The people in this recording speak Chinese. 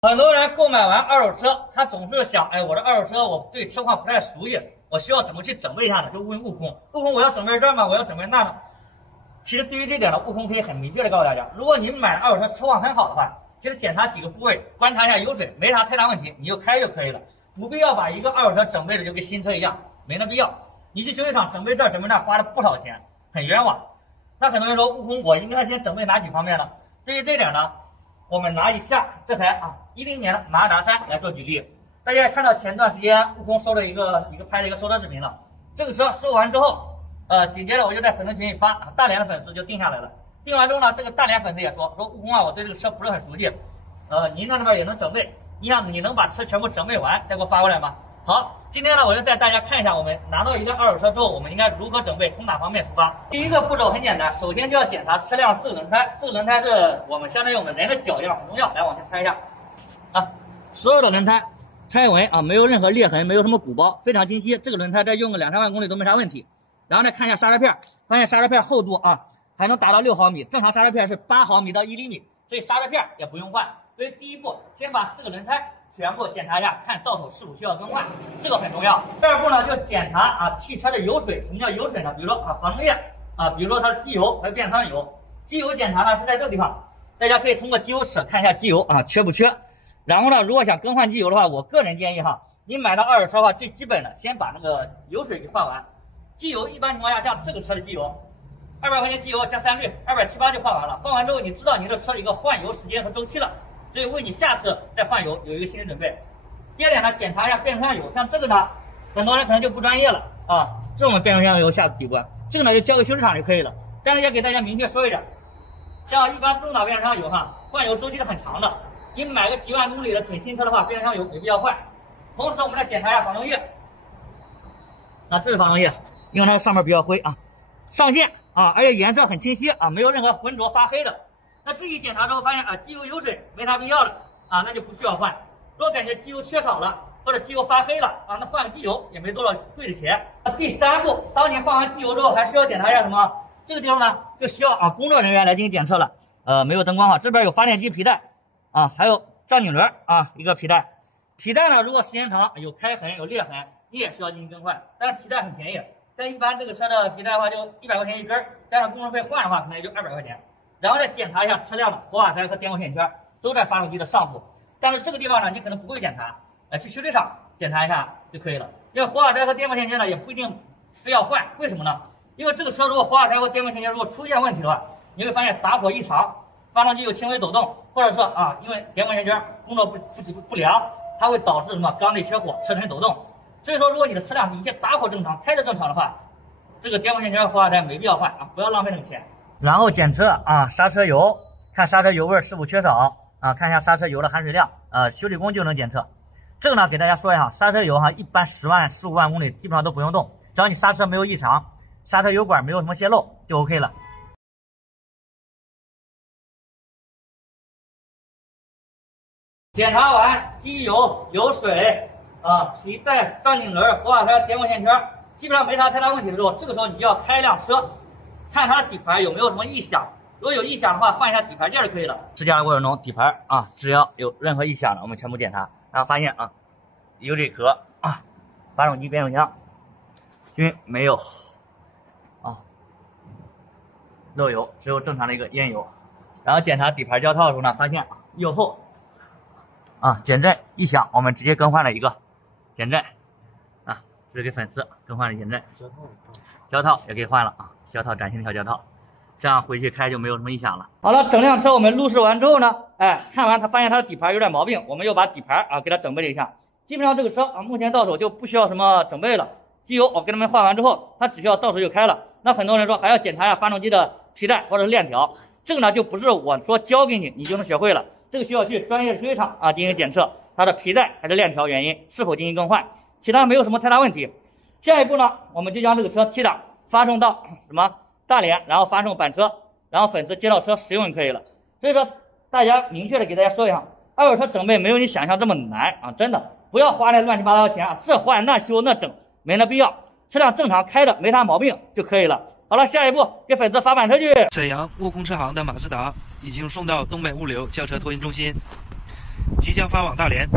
很多人购买完二手车，他总是想，我这二手车我对车况不太熟悉，我需要怎么去整备一下呢？就问悟空，悟空我要整备这吗？我要整备那呢？其实对于这点呢，悟空可以很明确的告诉大家，如果你买二手车车况很好的话，其实检查几个部位，观察一下油水，没啥太大问题，你就开就可以了，不必要把一个二手车整备的就跟新车一样，没那必要。你去修理厂整备这整备那花了不少钱，很冤枉。那很多人说，悟空我应该先整备哪几方面呢？对于这点呢，我们拿以下这台10年的马自达3来做举例。大家也看到前段时间悟空收了拍了一个收车视频了。这个车收完之后，紧接着我就在粉丝群里发，大连的粉丝就定下来了。定完之后呢，这个大连粉丝也说悟空我对这个车不是很熟悉，您那边也能整备，你能把车全部整备完再给我发过来吗？好，今天呢，我就带大家看一下我们拿到一辆二手车之后，我们应该如何整备，从哪方面出发。第一个步骤很简单，首先就要检查车辆4个轮胎。4个轮胎是我们相当于我们人的脚一样，很重要。来，往前拍一下，所有的轮胎胎纹没有任何裂痕，没有什么鼓包，非常清晰。这个轮胎再用个2-3万公里都没啥问题。然后再看一下刹车片，发现刹车片厚度还能达到6毫米，正常刹车片是8毫米到1厘米，所以刹车片也不用换。所以第一步，先把4个轮胎全部检查一下，看到手是否需要更换，这个很重要。第二步呢，就检查汽车的油水。什么叫油水呢？比如说防冻液比如说它的机油和变速箱油。机油检查呢是在这个地方，大家可以通过机油尺看一下机油缺不缺。然后呢，如果想更换机油的话，我个人建议你买到二手车的话，最基本的先把那个油水给换完。机油一般情况下，像这个车的机油，200块钱机油加3滤，270、280就换完了。换完之后，你知道你这车的一个换油时间和周期了。所以为你下次再换油有一个心理准备。第二点呢，检查一下变速箱油，像这个呢，很多人可能就不专业了这种变速箱油下底关，这个呢就交给修理厂就可以了。但是也给大家明确说一点，像一般中档变速箱油换油周期是很长的，你买个几万公里的准新车的话，变速箱油没必要换。同时我们再检查一下防冻液，这是防冻液，因为它上面比较灰上线而且颜色很清晰没有任何浑浊发黑的。那这一检查之后发现机油油水没啥必要了那就不需要换。如果感觉机油缺少了或者机油发黑了那换个机油也没多少贵的钱。第三步，当你换完机油之后，还需要检查一下什么？这个地方呢就需要工作人员来进行检测了。没有灯光这边有发电机皮带还有张紧轮一个皮带。皮带呢，如果时间长有开痕有裂痕，你也需要进行更换。但是皮带很便宜，但一般这个车的皮带的话就100块钱一根，加上工程费换的话可能也就200块钱。然后再检查一下车辆的活卡台和电光线圈都在发动机的上部，但是这个地方呢你可能不会检查，去修理厂检查一下就可以了。因为活卡台和电光线圈呢也不一定非要换，为什么呢？因为这个车如果活卡台和电光线圈如果出现问题的话，你会发现打火异常，发动机有轻微抖动，或者说因为电光线圈工作不良，它会导致什么缸内缺火，车身抖动。所以说如果你的车辆一切打火正常，开着正常的话，这个电光线圈和活卡台没必要换不要浪费这个钱。然后检测刹车油，看刹车油味是否缺少看一下刹车油的含水量修理工就能检测。这个呢给大家说一下，刹车油一般10万15万公里基本上都不用动，只要你刹车没有异常，刹车油管没有什么泄漏就 OK 了。检查完机油、油水皮带、张紧轮、活卡台、电光线圈基本上没啥太大问题的时候，这个时候你就要开一辆车，看它的底盘有没有什么异响，如果有异响的话，换一下底盘件就可以了。试驾的过程中，底盘只要有任何异响的，我们全部检查，然后发现油嘴壳发动机、变速箱均没有漏油，只有正常的一个烟油。然后检查底盘胶套的时候呢，发现右后减震异响，我们直接更换了一个减震这是给粉丝更换了减震，胶套也可以换了胶套崭新的小胶套，这样回去开就没有什么异响了。好了，整辆车我们路试完之后呢，看完发现它的底盘有点毛病，我们又把底盘给它整备了一下。基本上这个车目前到手就不需要什么整备了。机油我给他们换完之后，它只需要到手就开了。那很多人说还要检查一下发动机的皮带或者是链条，这个呢就不是我说教给你就能学会了，这个需要去专业修理厂进行检测它的皮带还是链条原因是否进行更换，其他没有什么太大问题。下一步呢，我们就将这个车T档发送到大连，然后发送板车，然后粉丝接到车使用就可以了。所以说大家明确的给大家说一下，二手车整备没有你想象这么难真的不要花那乱七八糟的钱这换那修那整，没那必要，车辆正常开着没啥毛病就可以了。好了，下一步给粉丝发板车去。沈阳悟空车行的马自达已经送到东北物流轿车托运中心，即将发往大连。